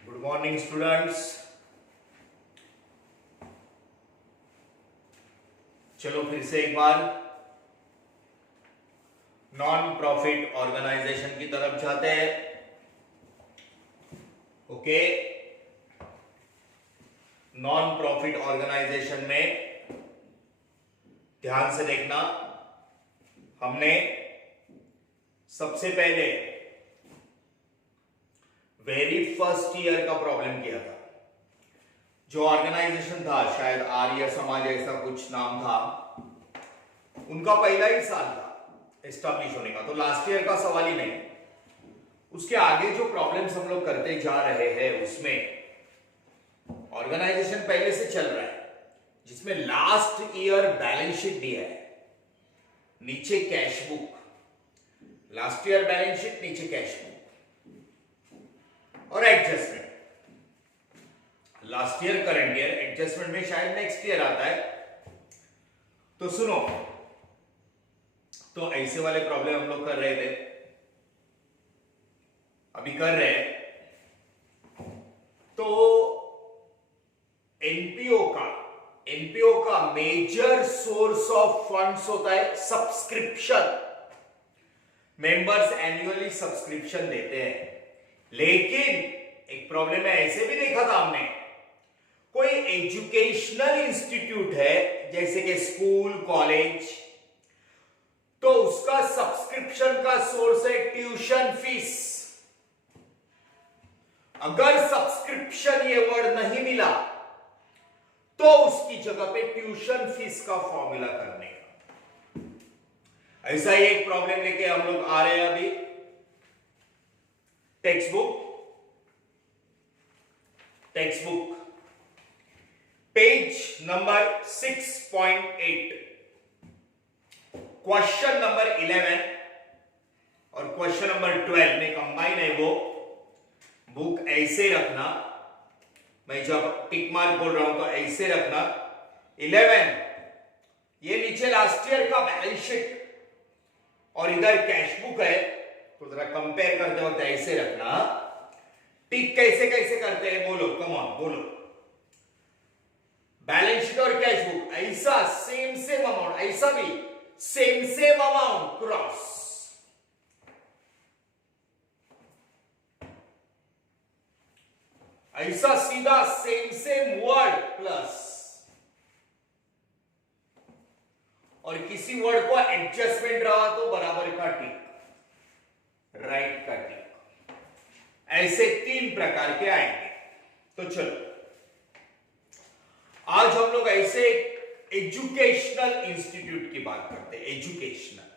Good morning students. चलो फिर से एक बार नॉन प्रॉफिट ऑर्गेनाइजेशन की तरफ जाते हैं। ओके, नॉन प्रॉफिट ऑर्गेनाइजेशन में ध्यान से देखना, हमने सबसे पहले वेरी फर्स्ट ईयर का प्रॉब्लम किया था। जो ऑर्गेनाइजेशन था, शायद आर्य समाज ऐसा कुछ नाम था, उनका पहला ही साल था एस्टैब्लिश होने का, तो लास्ट ईयर का सवाल ही नहीं। उसके आगे जो प्रॉब्लम्स हम लोग करते जा रहे हैं उसमें ऑर्गेनाइजेशन पहले से चल रहा है, जिसमें लास्ट ईयर बैलेंस शीट दिया है, नीचे cash book, last year balance sheet, नीचे कैश बुक और adjustment. Last year current year, adjustment में शायद नेक्स्ट ईयर आता है। तो सुनो, तो ऐसे वाले प्रॉब्लम हम लोग कर रहे थे, अभी कर रहे हैं। तो एनपीओ का मेजर सोर्स ऑफ फंड्स होता है सब्सक्रिप्शन। मेंबर्स एनुअली सब्सक्रिप्शन देते हैं, लेकिन एक प्रॉब्लम है, ऐसे भी देखा था हमने, कोई एजुकेशनल इंस्टीट्यूट है जैसे कि स्कूल, कॉलेज, तो उसका सब्सक्रिप्शन का सोर्स है ट्यूशन फीस। अगर सब्सक्रिप्शन ये वर्ड नहीं मिला तो उसकी जगह पे ट्यूशन फीस का फॉर्मूला करने का। ऐसा ही एक प्रॉब्लम लेके हम लोग आ रहे हैं अभी। Text book page number 6.8, question number 11 और क्वेश्चन नंबर 12 में कंबाइन है। वो बुक ऐसे रखना, मैं जब टिक मार्क बोल रहा हूं तो ऐसे रखना। 11 ये नीचे लास्ट ईयर का बैलेंस शीट और इधर कैश बुक है, तो जरा कंपेयर करते वक्त ऐसे रखना। टिक कैसे कैसे करते हैं, बोलो, कम ऑन बोलो। बैलेंस शीट और कैश बुक ऐसा सेम अमाउंट, ऐसा भी सेम अमाउंट क्रॉस, ऐसा सीधा सेम वर्ड प्लस, और किसी वर्ड को एडजस्टमेंट रहा तो बराबर का टिक, राइट का टिक। ऐसे 3 प्रकार के आएंगे। तो चलो, आज हम लोग ऐसे एजुकेशनल इंस्टीट्यूट की बात करते हैं, एजुकेशनल,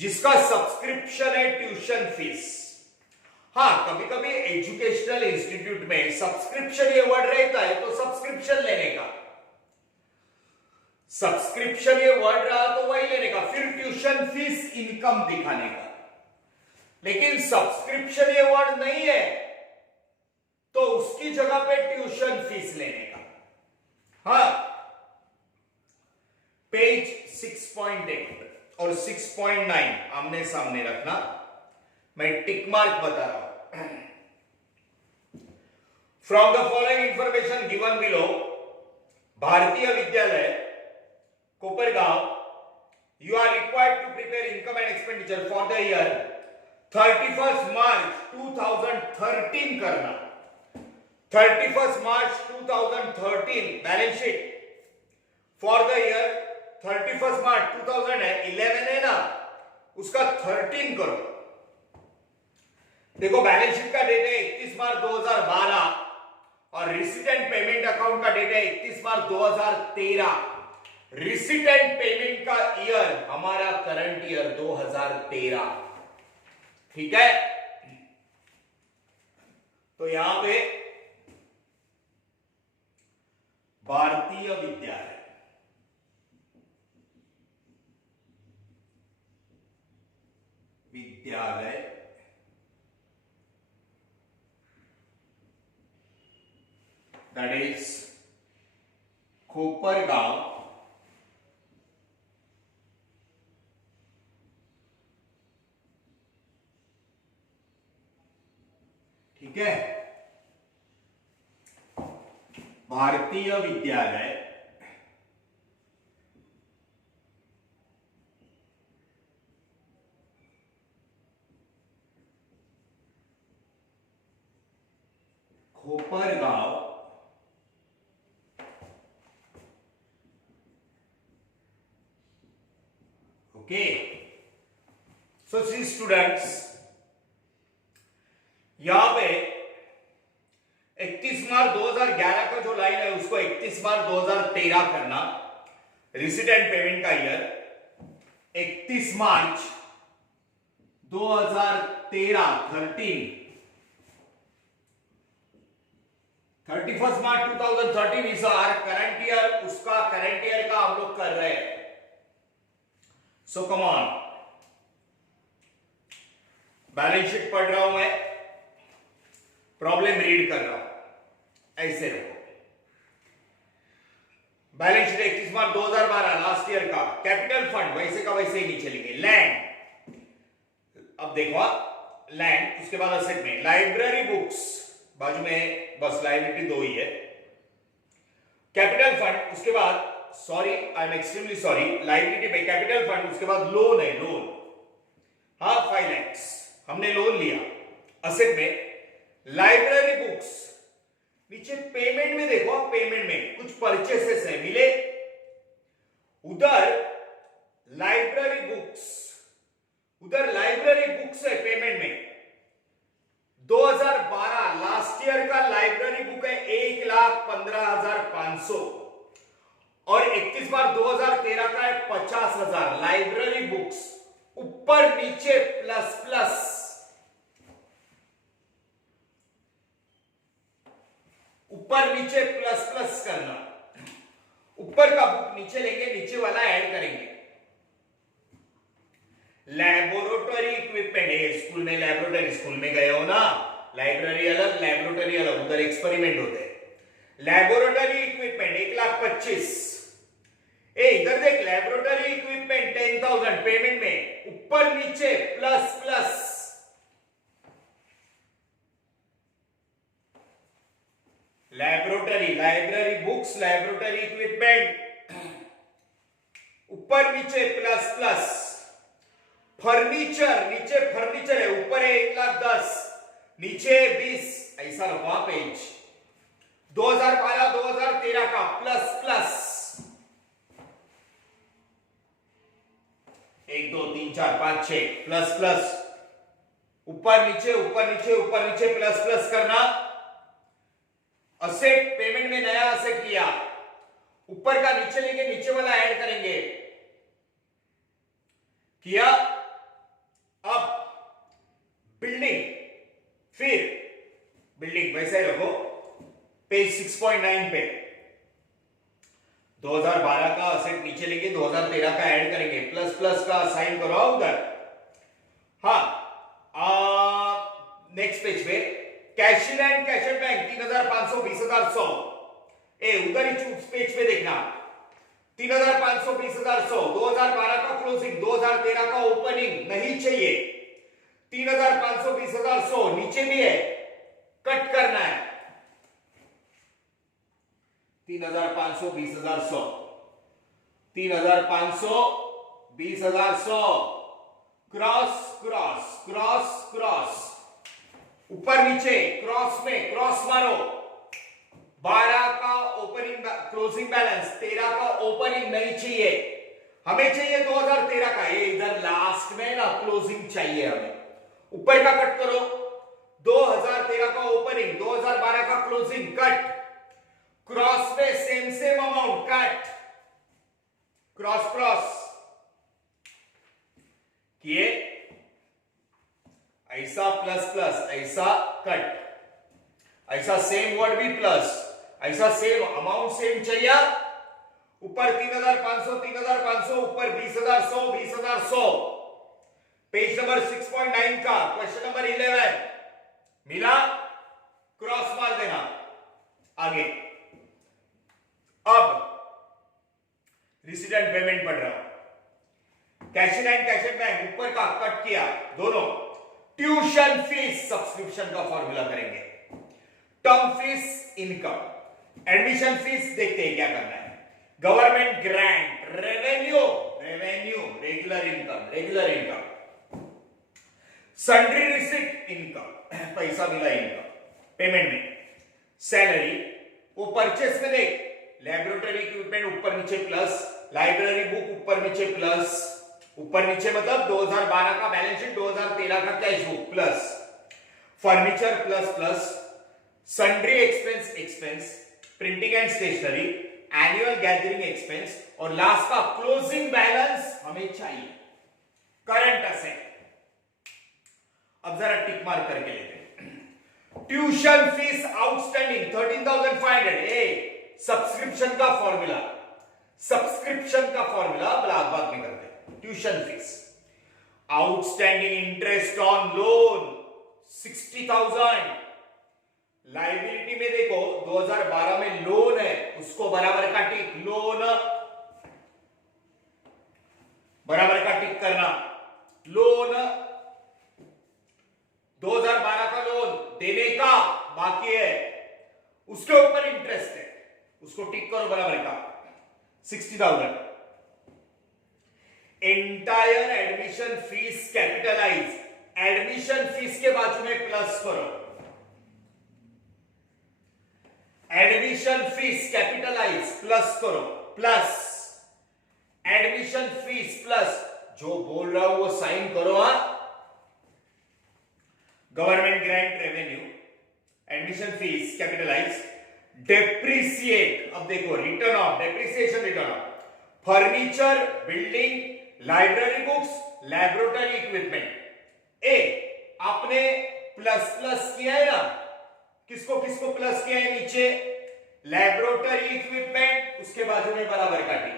जिसका सब्सक्रिप्शन है ट्यूशन फीस। हाँ, कभी कभी एजुकेशनल इंस्टीट्यूट में सब्सक्रिप्शन ये वर्ड रहता है तो सब्सक्रिप्शन लेने का, सब्सक्रिप्शन ये वर्ड रहा तो वही लेने का, फिर ट्यूशन फीस इनकम दिखाने का। लेकिन सब्सक्रिप्शन ये वर्ड नहीं है तो उसकी जगह पे ट्यूशन फीस लेने का। हाँ, पेज 6.8 और 6.9 आमने सामने रखना, मैं टिक मार्क बता रहा हूं। From the following information given below, Bharatiya Vidyalaya Kopargaon, you are required to prepare income and expenditure for the year 31 March 2013 करना। 31 March 2013 balance sheet for the year 31 March 2011 है ना, उसका 13 करो। देखो, बैलेंस शीट का डेट है 31 मार्च 2012 और रिसीडेंट पेमेंट अकाउंट का डेट है 31 मार्च 2013। रिसीडेंट पेमेंट का ईयर हमारा करंट ईयर 2013, ठीक है। तो यहां पे भारतीय विद्यालय, that is कोपरगांव भारतीय विद्यालय कोपरगांव ओके सो सी स्टूडेंट्स यहां पे 31 मार्च 2011 का जो लाइन है उसको 31 मार्च 2013 करना। रिसीडेंट पेमेंट का year 31 March 2013 31 March 2013 is our current year, उसका करंट ईयर का हम लोग कर रहे हैं। So come on, balance sheet पढ़ रहा हूं मैं, प्रॉब्लम रीड कर रहा हूं, ऐसे रखो। बैलेंस शीट 31 मार्च 2012 लास्ट ईयर का। कैपिटल फंड वैसे का वैसे ही नीचे लिखे। लैंड, अब देखो लैंड, उसके बाद असेट में लाइब्रेरी बुक्स, बाजू में बस लायबिलिटी दो ही है। कैपिटल फंड, उसके बाद sorry I am extremely sorry, liability में कैपिटल फंड, उसके बाद लोन है, लोन, हाँ 5 लाख हमने लोन लिया। असेट में लाइब्रेरी बुक्स, नीचे पेमेंट में देखो, पेमेंट में कुछ परचेसेस है मिले, उधर लाइब्रेरी बुक्स, उधर लाइब्रेरी बुक्स है पेमेंट में। 2012 लास्ट ईयर का लाइब्रेरी बुक है 1,15,500 और 31 मार्च 2013 का है 50,000 लाइब्रेरी बुक्स। ऊपर नीचे प्लस प्लस, ऊपर नीचे प्लस प्लस करना। ऊपर का बुक नीचे लेंगे, नीचे वाला ऐड करेंगे। लैबोरेटरी इक्विपमेंट है, स्कूल में लैबोरेटरी, स्कूल में गए हो ना, लाइब्रेरी अलग लैबोरेटरी अलग, उधर एक्सपेरिमेंट होते हैं। Laboratory equipment 1,25,000। इधर देख, लैबोरेटरी इक्विपमेंट 10,000 पेमेंट में, ऊपर नीचे plus plus. Laboratory, library books, laboratory equipment, ऊपर नीचे प्लस प्लस। फर्नीचर, नीचे फर्नीचर है, ऊपर है 1,10,000, नीचे 20, ऐसा रखो पेज। 2012-2013 का प्लस प्लस, 1 2 3 4 5 6 प्लस प्लस, ऊपर नीचे ऊपर नीचे ऊपर नीचे प्लस प्लस करना। असेट, पेमेंट में नया असेट किया, ऊपर का नीचे लेंगे, नीचे वाला ऐड करेंगे, किया। अब बिल्डिंग, फिर बिल्डिंग वैसे ही रखो, पेज 6.9 पे 2012 का असेट नीचे लेंगे, 2013 का ऐड करेंगे, प्लस प्लस का साइन करो उधर। हाँ, नेक्स्ट पेज पे cash in and cash at bank 3,500 20,100। उधर ही पेज पे देखना, 3,500 20,100। 2012 का क्लोजिंग, 2013 का ओपनिंग नहीं चाहिए। 3,500 20,100 नीचे भी है, कट करना है। 3,500 20,100, 3,500 20,100, क्रॉस क्रॉस क्रॉस क्रॉस, ऊपर नीचे क्रॉस में क्रॉस मारो। 12 का ओपनिंग क्लोजिंग बैलेंस, 13 का ओपनिंग नहीं चाहिए, हमें चाहिए 2013 का। ये इधर लास्ट में ना क्लोजिंग चाहिए हमें, ऊपर का कट करो। 2013 का ओपनिंग, 2012 का क्लोजिंग, कट। क्रॉस में same amount, cut. Cross cross किए, ऐसा प्लस प्लस, ऐसा कट, ऐसा सेम वर्ड भी प्लस, ऐसा सेम अमाउंट सेम चाहिए। ऊपर 3,500 3,500, ऊपर 20,100 20,100। पेज नंबर 6.9 का क्वेश्चन नंबर 11 मिला, क्रॉस मार देना। आगे अब रिसीडेंट पेमेंट पढ़ रहा हूं। Cash in and cash at bank, ऊपर का कट किया दोनों। ट्यूशन फीस सब्सक्रिप्शन का फॉर्मूला करेंगे। Term fees income, admission fees देखते हैं क्या करना है। Government grant, revenue, regular income, sundry receipt income, पैसा मिला इनकम, पेमेंट में, सैलरी, वो परचेस में देख, लैबोरेटरी इक्विपमेंट ऊपर नीचे प्लस, लाइब्रेरी बुक ऊपर नीचे प्लस, ऊपर नीचे मतलब 2012 का बैलेंस शीट, 2013 का cash book plus, furniture plus plus, sundry expense, printing and stationery, annual gathering expense, और लास्ट का क्लोजिंग बैलेंस हमें चाहिए, करंट असेट। अब जरा टिक मार्क करके लेते हैं। ट्यूशन फीस आउटस्टैंडिंग 13,500, ए सब्सक्रिप्शन का फॉर्मूला, बाद में करते हैं। Tuition fees, outstanding interest on loan 60,000, liability में देखो 2012 में लोन है, उसको बराबर का टिक, लोन बराबर का टिक करना, लोन 2012 का लोन देने का बाकी है, उसके ऊपर इंटरेस्ट है, उसको टिक करो बराबर का 60,000। Entire admission fees capitalise, admission fees के बाजू में प्लस करो, एडमिशन फीस कैपिटलाइज प्लस करो, प्लस एडमिशन फीस प्लस, जो बोल रहा हूं वो साइन करो। Government grant revenue, admission fees capitalise, depreciate, अब देखो written off, depreciation written off, furniture, building, library books, laboratory equipment. ए आपने प्लस प्लस किया है ना, किसको किसको प्लस किया है, नीचे लैबोरेटरी इक्विपमेंट, उसके बाजू में बराबर काटी,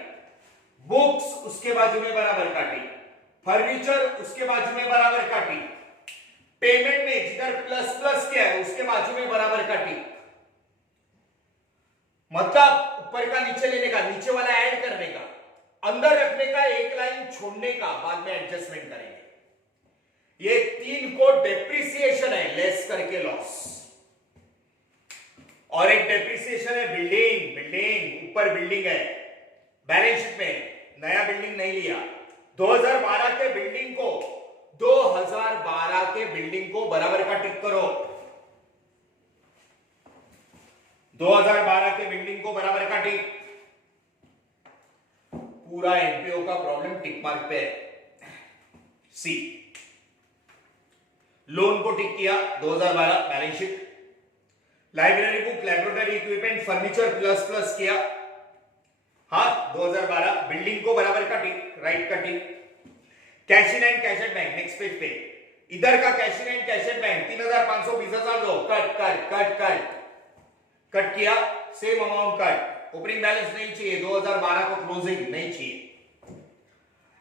बुक्स उसके बाजू में बराबर काटी, फर्नीचर उसके बाजू में बराबर काटी, पेमेंट में जिधर प्लस प्लस किया है उसके बाजू में बराबर काटी, मतलब ऊपर का नीचे लेने का, नीचे वाला ऐड करने का, अंदर रखने का, एक लाइन छोड़ने का, बाद में एडजस्टमेंट करेंगे। ये 3 को डेप्रिसिएशन है, लेस करके लॉस, और एक डेप्रिसिएशन है बिल्डिंग, ऊपर बिल्डिंग है, बैलेंस शीट में नया बिल्डिंग नहीं लिया, 2012 के बिल्डिंग को, 2012 के बिल्डिंग को बराबर का टिक करो, 2012 के बिल्डिंग को बराबर का टिक, पूरा एनपीओ का प्रॉब्लम टिक मार्क पे है। सी, लोन को टिक किया 2012 balance sheet, library book, laboratory equipment, furniture plus plus किया, हाँ 2012, बिल्डिंग को बराबर का टिक, राइट का tick, cash in and cash at bank, next page पे, इधर का cash in and cash at bank 3,500 20,000 दो, कट किया, same amount cut, opening balance नहीं चाहिए, 2012 को क्लोजिंग नहीं चाहिए,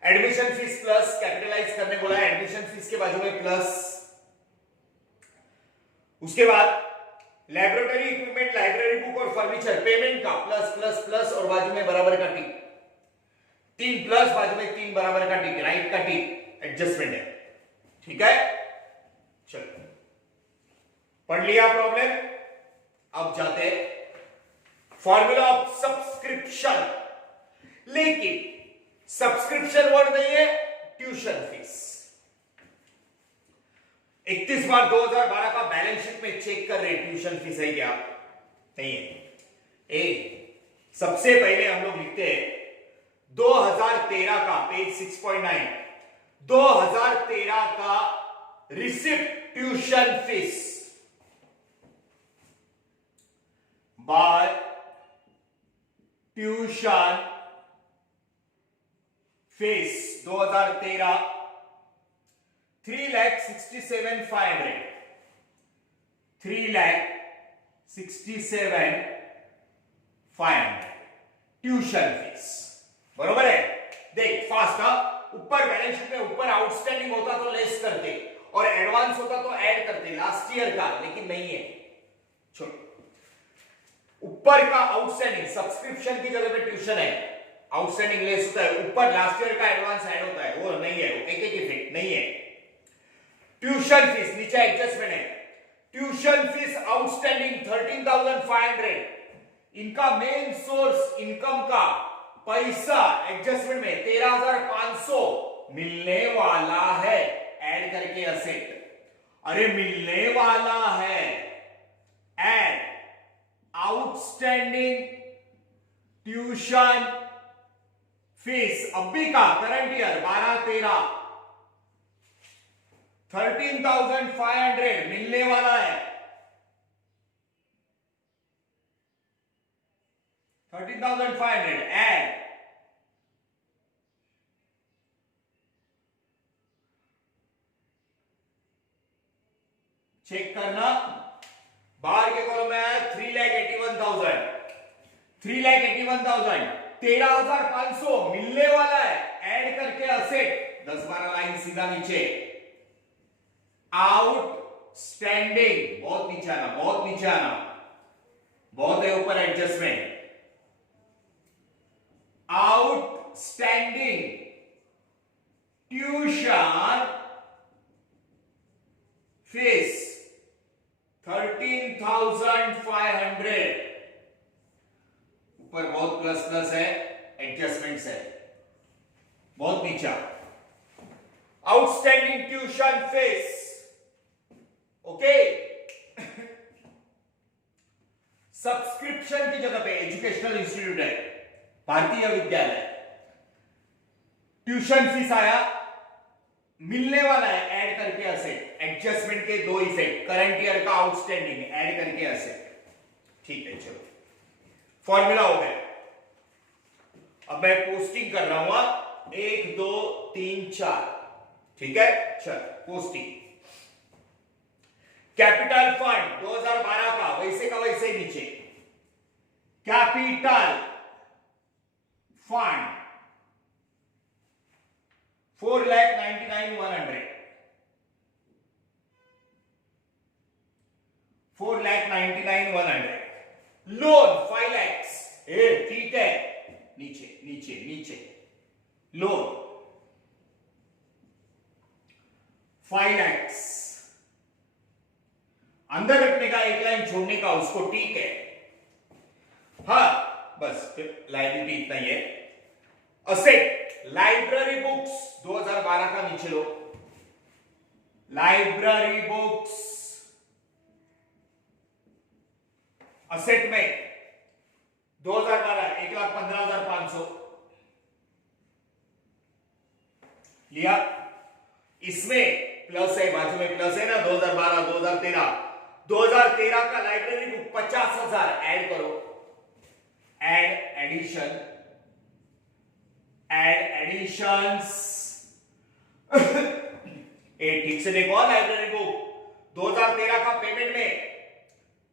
एडमिशन फीस प्लस, कैपिटलाइज करने बोला, एडमिशन फीस के बाजू में प्लस, उसके बाद लैबोरेटरी इक्विपमेंट, लाइब्रेरी बुक और फर्नीचर, पेमेंट का प्लस प्लस प्लस, और बाजू में बराबर का टिक, 3 प्लस, बाजू में 3 बराबर का टिक, राइट का टिक, एडजस्टमेंट है, ठीक है। चलो पढ़ लिया प्रॉब्लम, अब जाते हैं फॉर्मूला ऑफ सब्सक्रिप्शन, लेकिन सब्सक्रिप्शन वर्ड नहीं है, ट्यूशन फीस। 31 मार्च 2012 का बैलेंस शीट में चेक कर रहे ट्यूशन फीस है क्या, नहीं है। सबसे पहले हम लोग लिखते हैं 2013 का, पेज 6.9, 2013 का receipt tuition fees by tuition fees 2013 3,67,500, 3,67,500 tuition fees, बरोबर है। देख फास्ट, ऊपर बैलेंस शीट में ऊपर आउटस्टैंडिंग होता तो लेस करते, और एडवांस होता तो ऐड करते लास्ट ईयर का, लेकिन नहीं है। छोड़ो, ऊपर का आउटस्टैंडिंग सब्सक्रिप्शन की जगह पे ट्यूशन है, आउटस्टैंडिंग लेस होता है, ऊपर लास्ट ईयर का एडवांस ऐड होता है, वो नहीं है, वो एक इफेक्ट नहीं है। ट्यूशन फीस नीचे एडजस्टमेंट है, ट्यूशन फीस आउटस्टैंडिंग 13,500, इनका मेन सोर्स इनकम का पैसा एडजस्टमेंट में 13,500 मिलने वाला है, ऐड करके असेट। अरे मिलने वाला है, ऐड आउटस्टैंडिंग ट्यूशन फीस अभी का करंट ईयर 12-13 13,500 मिलने वाला है। 13,500 ऐड चेक करना, बाहर के कॉलम में आया 3,81,000 3,81,000 13,500 मिलने वाला है, ऐड करके असेट 10-12 लाइन सीधा नीचे। आउटस्टैंडिंग बहुत नीचे आना, बहुत नीचे आना, बहुत है ऊपर एडजस्टमेंट। आउटस्टैंडिंग ट्यूशन फीस 13,500 ऊपर बहुत प्लस प्लस है, एडजस्टमेंट्स है, बहुत नीचा। Outstanding tuition fees, okay. Subscription की जगह पे एजुकेशनल इंस्टीट्यूट है, भारतीय विद्यालय। ट्यूशन फीस आया, मिलने वाला है, ऐड करके असेट। एडजस्टमेंट के दो इफेक्ट, करंट ईयर का आउटस्टैंडिंग, ऐड करके असेट। ठीक है, चलो फॉर्मूला हो गया। अब मैं पोस्टिंग कर रहा हूं 1 2 3 4, ठीक है। चल पोस्टिंग, कैपिटल फंड 2012 का वैसे का वैसे नीचे, कैपिटल फंड 4,99,100 4,99,100। लोन 5 लाख, ठीक है, नीचे नीचे नीचे। लोन 5 लाख, अंदर रखने का, एक लाइन छोड़ने का उसको, ठीक है। हाँ बस लाइबिलिटी इतना ही है। असेट लाइब्रेरी बुक्स 2012 का नीचे लो, लाइब्रेरी बुक्स असेट में 2012 1,15,500 लिया। इसमें प्लस है, बाजू में प्लस है ना, 2012 2013 का लाइब्रेरी बुक 50,000 ऐड करो, ऐड एडिशन, ऐड एडिशंस। ठीक से देखो, लाइब्रेरी बुक 2013 का पेमेंट में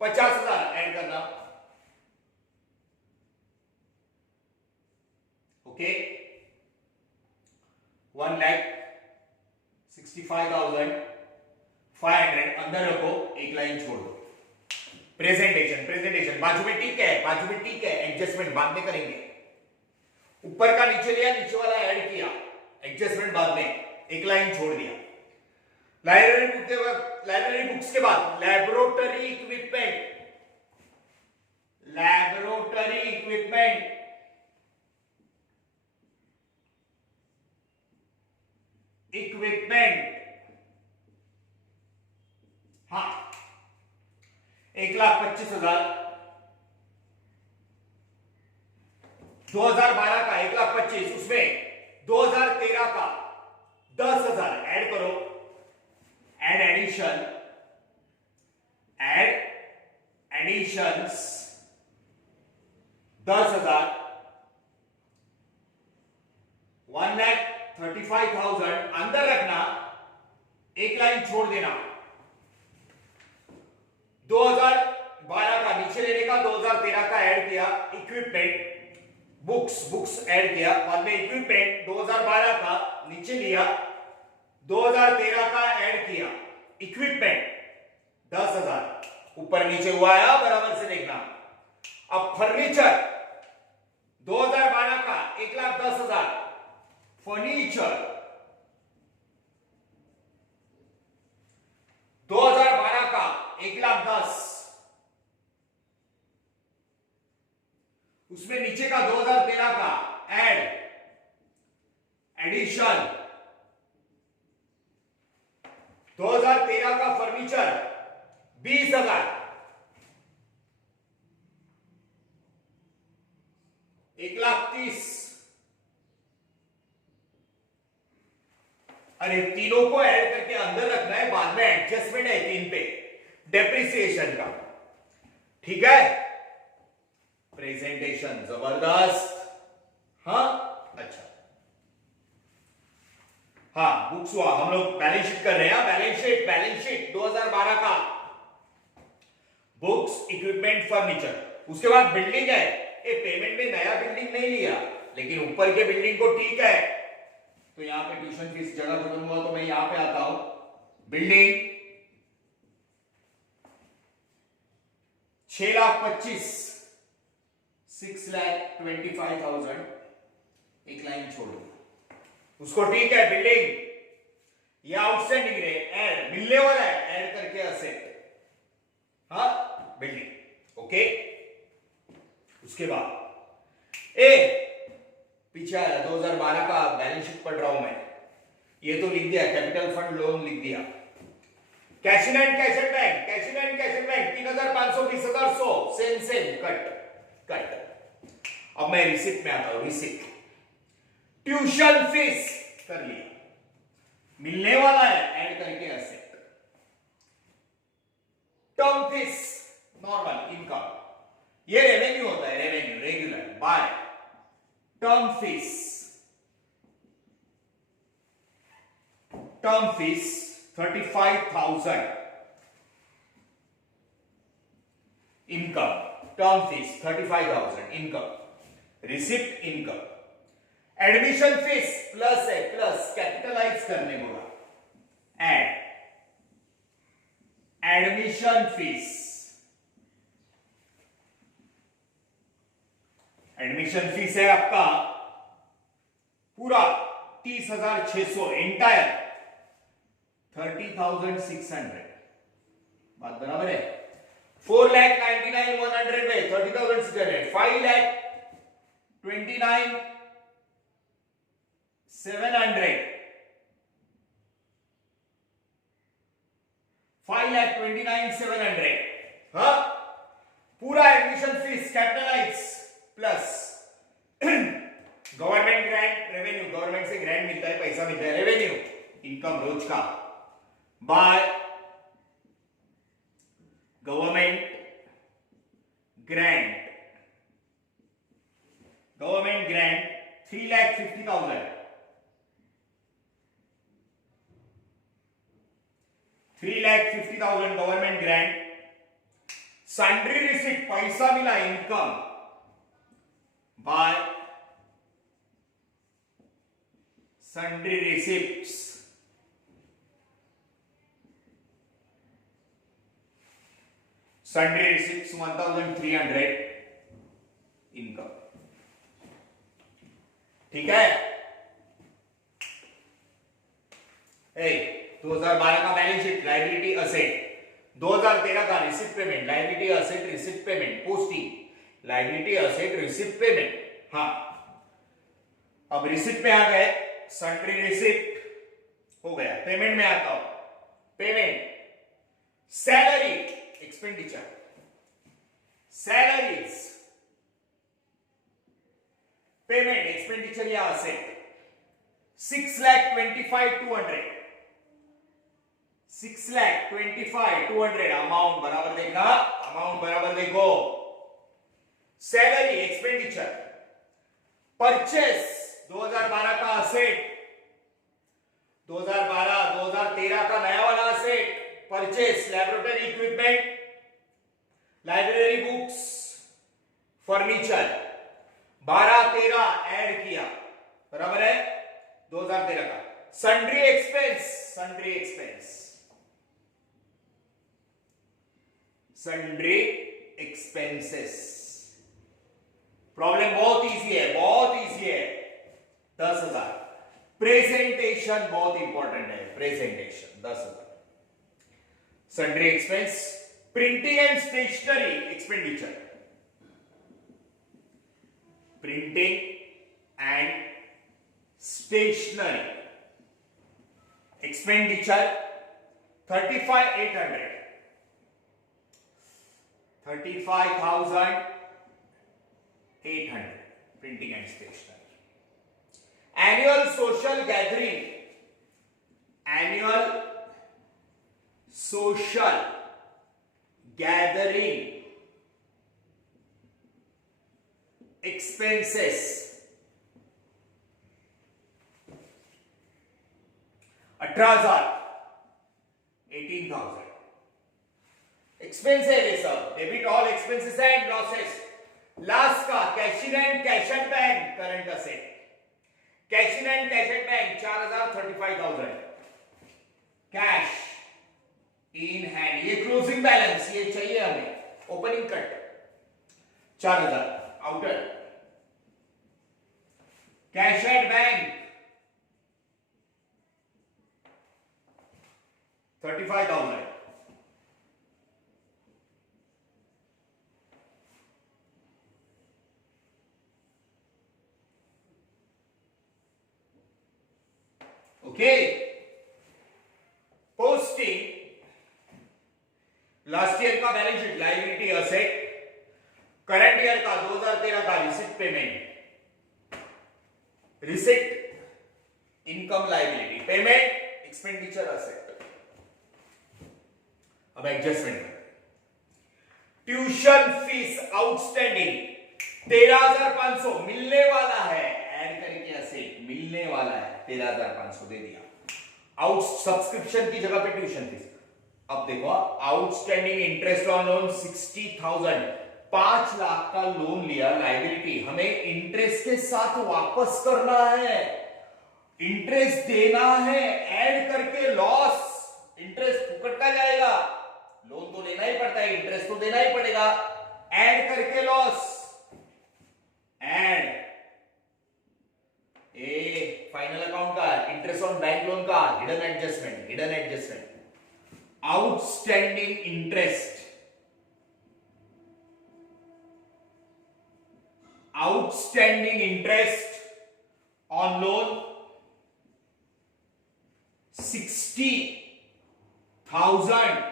50,000 ऐड करना, ओके। 1,65,500 अंदर रखो, एक लाइन छोड़ दो। प्रेजेंटेशन बाजू में ठीक है, बाजू में ठीक है, एडजस्टमेंट बाद में करेंगे। ऊपर का नीचे लिया, नीचे वाला ऐड किया, एडजस्टमेंट बाद में, एक लाइन छोड़ दिया। लाइब्रेरी बुक के बाद, लाइब्रेरी बुक्स के बाद लैबोरेटरी इक्विपमेंट, लैबोरेटरी इक्विपमेंट हाँ 1,25,000। 2012 का 1,25,000, उसमें 2013 का 10,000 ऐड करो, एड एडिशन, एड एडिशंस 10,000, 1,35,000 अंदर रखना, एक लाइन छोड़ देना। 2012 का नीचे लेने का, 2013 का ऐड किया, इक्विपमेंट बुक्स ऐड किया, बाद में इक्विपमेंट 2012 का नीचे लिया, 2013 का ऐड किया, इक्विपमेंट 10,000 ऊपर नीचे हुआ है, बराबर से देखना। अब फर्नीचर 2012 का 1,10,000, फर्नीचर 2012 का 1,10,000, उसमें नीचे का 2013 का एडिशन 2013 का फर्नीचर 20,000, 1,30,000। अरे तीनों को ऐड करके अंदर रखना है, बाद में एडजस्टमेंट है 3 पे डेप्रिसिएशन का। ठीक है, प्रेजेंटेशन जबरदस्त। हाँ अच्छा, हाँ बुक्स हुआ, हम लोग बैलेंस शीट कर रहे हैं। बैलेंस शीट 2012 का बुक्स, इक्विपमेंट, फर्नीचर। उसके बाद बिल्डिंग है। पेमेंट में नया बिल्डिंग नहीं लिया, लेकिन ऊपर के बिल्डिंग को ठीक है, तो यहां पे ट्यूशन फीस जगह खत्म हुआ तो मैं यहां पे आता हूं। बिल्डिंग 6,25,000, 6,25,000, एक लाइन छोड़ो उसको, ठीक है। बिल्डिंग ये आउटस्टैंडिंग रे ऐड मिलने वाला है, ऐड करके असेट, हाँ बिल्डिंग ओके। उसके बाद पीछे आया 2012 का बैलेंस शीट पढ़ रहा हूं मैं, ये तो लिख दिया, कैपिटल फंड लोन लिख दिया। Cash in and cash bank 3,500, 20,100, same cut. अब मैं रिसिप्ट में आता हूं। रिसिप्ट ट्यूशन फीस कर लिया, मिलने वाला है, ऐड करके asset. Term fees normal income, ये रेवेन्यू होता है, revenue regular by term fees 35,000 income, term fees 35,000 income, receipt income. Admission fees plus है, प्लस कैपिटलाइज करने बोला, एडमिशन फीस, एडमिशन फीस है आपका पूरा 30,600, एंटायर 30,600, बात बराबर है। 4,99,100 में 30,600, 5,29,700, 5,29,700, हाँ पूरा admission fees capitalise plus government grant revenue, government से ग्रांट मिलता है, पैसा मिलता है, रेवेन्यू इनकम रोज का by government grant 3,50,000, 3,50,000 government grant. Sundry receipt पैसा मिला, income by sundry receipts, sundry receipts 1,300 income. ठीक है, 2012 का बैलेंस शीट, लायबिलिटी असेट, 2013 का receipt payment, liability asset receipt payment, posting, liability asset receipt payment. हाँ अब रिसिप्ट में आ गए, सन्ड्री रिसिप्ट हो गया। पेमेंट में आता हूं, payment salary expenditure, salaries payment expenditure या असेट 6,25,200, 6,25,200 अमाउंट बराबर देखना, अमाउंट बराबर देखो। सैलरी एक्सपेंडिचर, परचेस 2012 का असेट, 2013 का नया वाला asset, purchase laboratory equipment, library books, furniture, 12-13 add किया, बराबर है 2013 का। Sundry expense, sundry expense, sundry expenses. Problem बहुत इजी है, बहुत इजी है, 10,000। प्रेजेंटेशन बहुत इंपॉर्टेंट है, presentation 10,000। Sundry expense, printing and stationery expenditure, printing and stationery expenditure 35,800 35,800 printing and stationery. Annual social gathering expenses 18,000 18,000. Expense है ये सब. Debit all expenses and losses. Last का cash in and cash at bank current asset. Cash in and cash at bank 4,000 35,000. Cash in hand ये closing balance ये चाहिए हमें. Opening cut 4,000. Outer cash at bank 35,000. Okay. Posting last year का balance sheet liability asset. Current year का 2013 का receipt payment. Receipt income liability. Payment expenditure asset. अब adjustment. Tuition fees outstanding 13,500 मिलने वाला है. ऐड करके असेट मिलने वाला है 13,500 दे दिया. आउट सब्सक्रिप्शन की जगह पे ट्यूशन फीस. अब देखो outstanding interest on loan 60,000. 5 lakh का लोन लिया लायबिलिटी. हमें इंटरेस्ट के साथ वापस करना है. इंटरेस्ट देना है. ऐड करके लॉस. इंटरेस्ट फुकट का जाएगा. लोन तो लेना ही पड़ता है. इंटरेस्ट तो देना ही पड़ेगा. ऐड करके loss. Add A final account का इंटरेस्ट ऑन बैंक लोन का hidden adjustment. Outstanding interest. Outstanding interest on loan 60,000.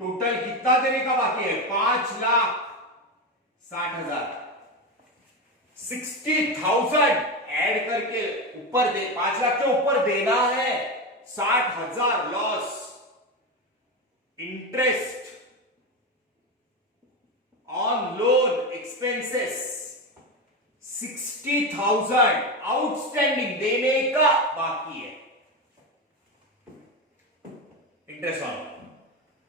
Total कितना देने का बाकी है? 5,60,000. 60,000 ऐड करके ऊपर दे. 5 लाख के ऊपर देना है. 60,000 loss. Interest on loan expenses 60,000 outstanding देने का बाकी है. Interest on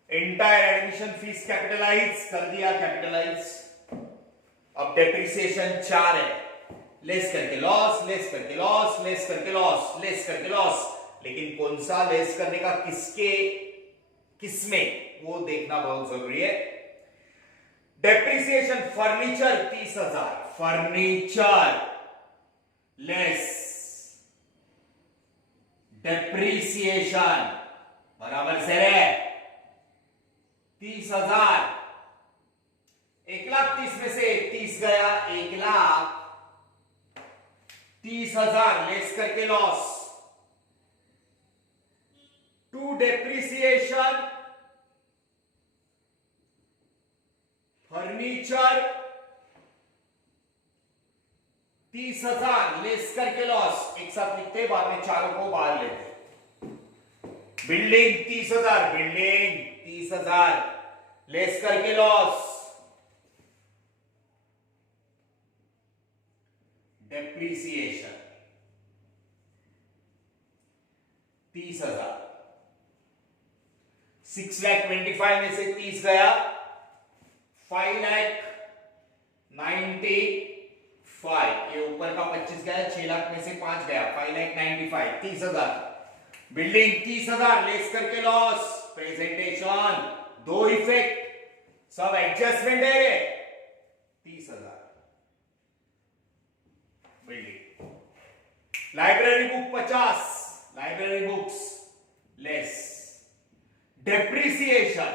entire admission fees capitalise कर दिया. कैपिटलाइज. अब डेप्रिसिएशन 4 है. लेस करके लॉस. लेस करके लॉस. लेस करके लॉस. लेस करके लॉस. लेकिन कौन सा लेस करने का किसमें वो देखना बहुत जरूरी है. Depreciation furniture 30,000. Furniture less depreciation बराबर से है 30,000. 1,30,000 में से 30 गया. 1,30,000 लेस करके loss. To depreciation furniture 30,000 less करके लॉस. एक साथ लिखते बाद में चारों को बाहर लेते. बिल्डिंग 30,000. बिल्डिंग 30,000 लेस करके लॉस. डेप्रिसिएशन 30,000. 6,25,000 में से 30 गया. 5,95,000. ये ऊपर का 25 गया. 6 लाख में से 5 गया. 5,95,000. 30,000. बिल्डिंग 30,000 लेस करके लॉस. प्रेजेंटेशन 2 इफेक्ट सब एडजस्टमेंट है. 30,000 building. Library book 50. Library books less. Depreciation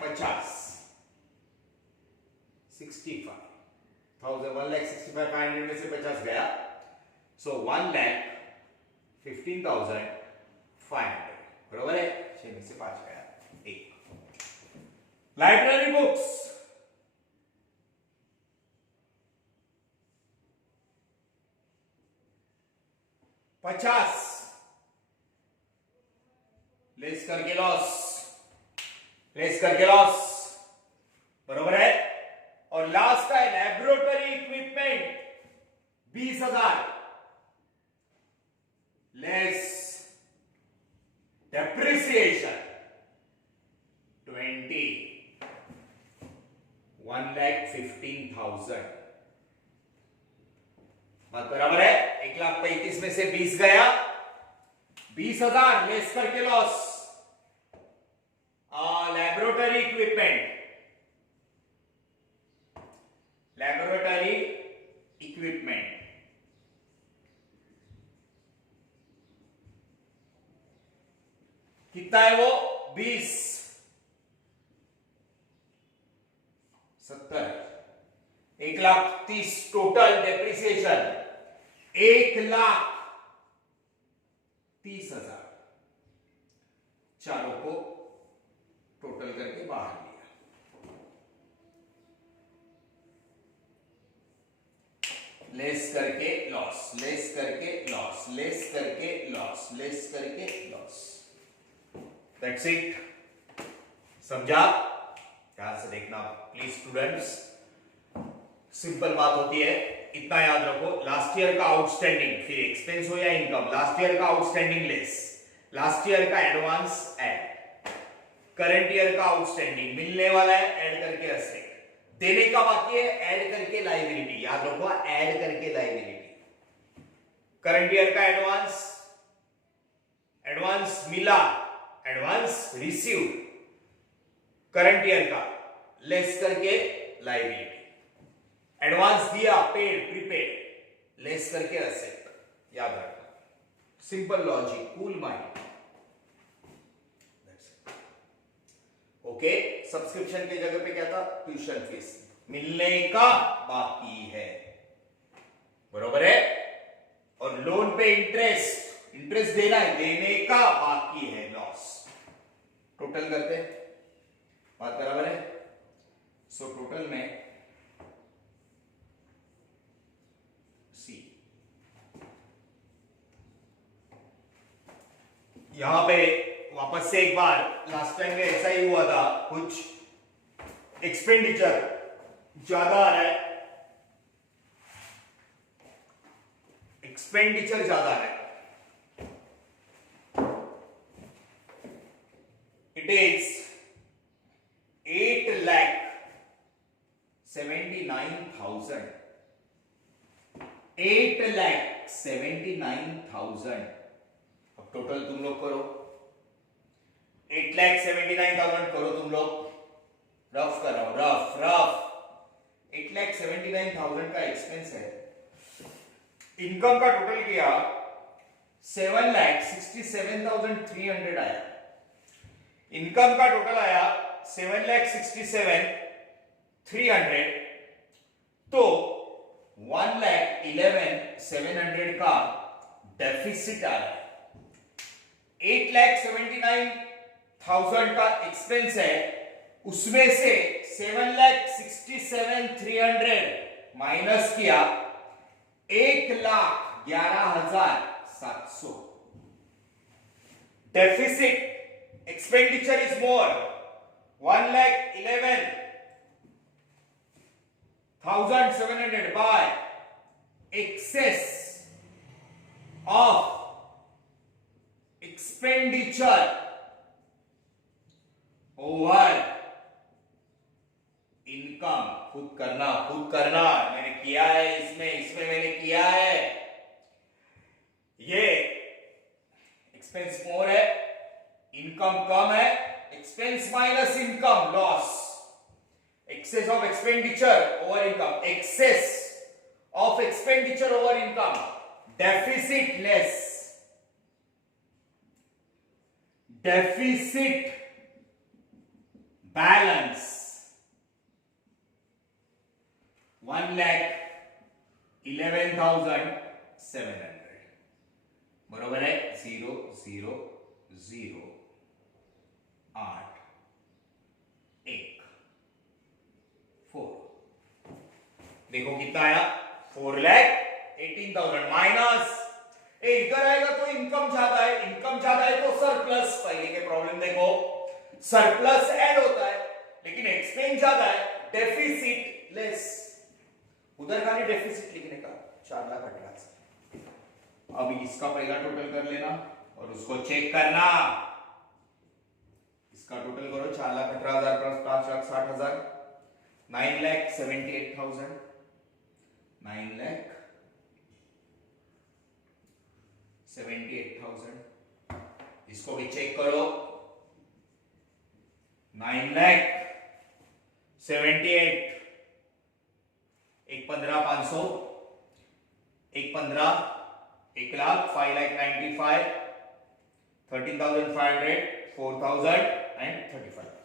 50. 65,000 1,65,500 में से 50 गया, सो 1,15,500 बरोबर है, 6 में से 5 गया 1। लाइब्रेरी बुक्स $50 लेस करके लॉस बरोबर है। और लास्ट है लैबोरेटरी इक्विपमेंट 20,000 लेस डेप्रिसिएशन 20 1,15,000 बात बराबर है। 1,35,000 में से 20 गया, 20,000 लेस करके लॉस। लैबोरेटरी इक्विपमेंट कितना है वो 20 70 1,30,000 टोटल डेप्रिसिएशन 1,30,000 चारों को टोटल करके बाहर लिया। लेस करके लॉस दैट्स इट। समझा? ध्यान से देखना प्लीज स्टूडेंट्स, सिंपल बात होती है, इतना याद रखो। लास्ट ईयर का आउटस्टैंडिंग फिर एक्सपेंस हो या इनकम, लास्ट ईयर का आउटस्टैंडिंग लेस, लास्ट ईयर का एडवांस ऐड, करंट ईयर का आउटस्टैंडिंग मिलने वाला है ऐड करके असेट, देने का बाकी है ऐड करके लायबिलिटी, याद रखो ऐड करके लायबिलिटी। करंट ईयर का एडवांस मिला, एडवांस रिसीव, करंट ईयर का लेस करके लायबिलिटी, एडवांस दिया पेड प्रीपेड लेस करके असेट, याद रखना। Simple logic, cool mind. Okay, subscription की जगह पे क्या था? ट्यूशन फीस मिलने का बाकी है बरोबर है। और लोन पे इंटरेस्ट देना है, देने का बाकी है लॉस। टोटल करते बात बराबर है। सो टोटल में सी, यहां पे वापस से एक बार, लास्ट टाइम में ऐसा ही हुआ था, कुछ एक्सपेंडिचर ज्यादा आ रहा है, इट इज 8,79,000 8,79,000। अब टोटल तुम लोग करो, 8,79,000 करो तुम लोग, रफ कराओ, रफ 8,79,000 का एक्सपेंस है। इनकम का टोटल किया 7,67,300 आया, इनकम का टोटल आया 7,67,300, तो 1,11,700 का डेफिसिट आ रहा है। 8,79,000 का एक्सपेंस है, उसमें से 7,67,300 माइनस किया 1,11,700। Deficit expenditure is more, 1,11,700 by excess of expenditure over income. खुद करना मैंने किया है, इसमें मैंने किया है। ये एक्सपेंस मोर है, इनकम कम है, expense minus income loss. Excess of expenditure over income, excess of expenditure over income, deficit less, deficit balance, 1,11,700 बरोबर है 0 0 0 8 1 4 देखो कितना आया 4,18,000 माइनस इधर आएगा तो इनकम ज्यादा है तो सरप्लस पहले के प्रॉब्लम देखो सरप्लस ऐड होता है लेकिन एक्सपेंस ज्यादा है डेफिसिट लेस उधर खाली डेफिसिट लिखने का 4,18,000 अब इसका पहला टोटल कर लेना और उसको चेक करना इसका टोटल करो 4,18,000 प्लस 5,60,000 9,78,000 9,78,000 इसको भी चेक करो 9,78,000 एक 15,500 एक 15 1,00,000 5,95,000 13,500 4,000 and 35,000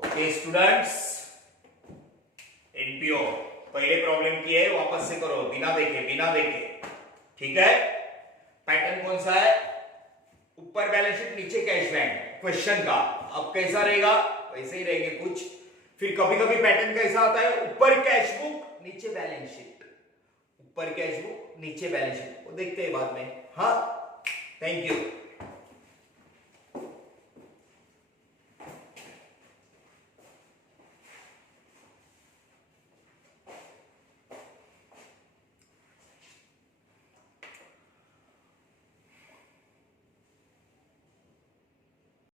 ओके स्टूडेंट्स एनपीओ पहले प्रॉब्लम की है वापस से करो बिना देखे ठीक है पैटर्न कौन सा है ऊपर बैलेंस शीट नीचे कैश बैंक क्वेश्चन का अब कैसा रहेगा वैसे ही रहेंगे कुछ फिर कभी कभी पैटर्न कैसा आता है ऊपर कैश बुक नीचे बैलेंस शीट ऊपर कैश बुक नीचे बैलेंस शीट वो देखते हैं बाद में हाँ थैंक यू